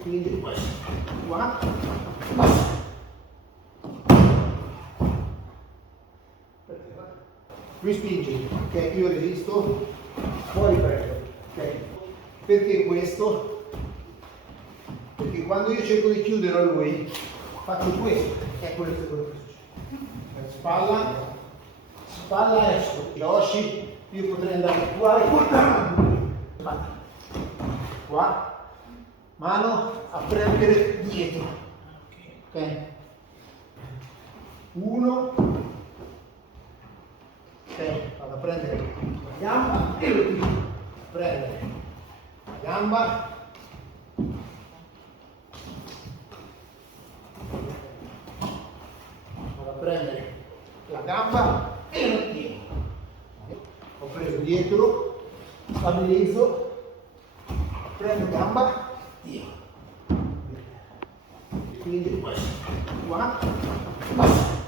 Quindi questo, qua, basta. Lui spinge, ok? Io resisto, poi prendo, ok? Perché questo? Perché quando io cerco di chiudere a lui, faccio questo, è quello che succede. Spalla, spalla, esco. Yoshi, io potrei andare qua e qua. Qua, mano a prendere dietro, ok? Uno, ok, vado a prendere la gamba e lo tiro, prendere la gamba, vado a prendere la gamba e lo tiro. Ho preso dietro, stabilizzo, prendo gamba, tiro. Quindi questo, qua, basta.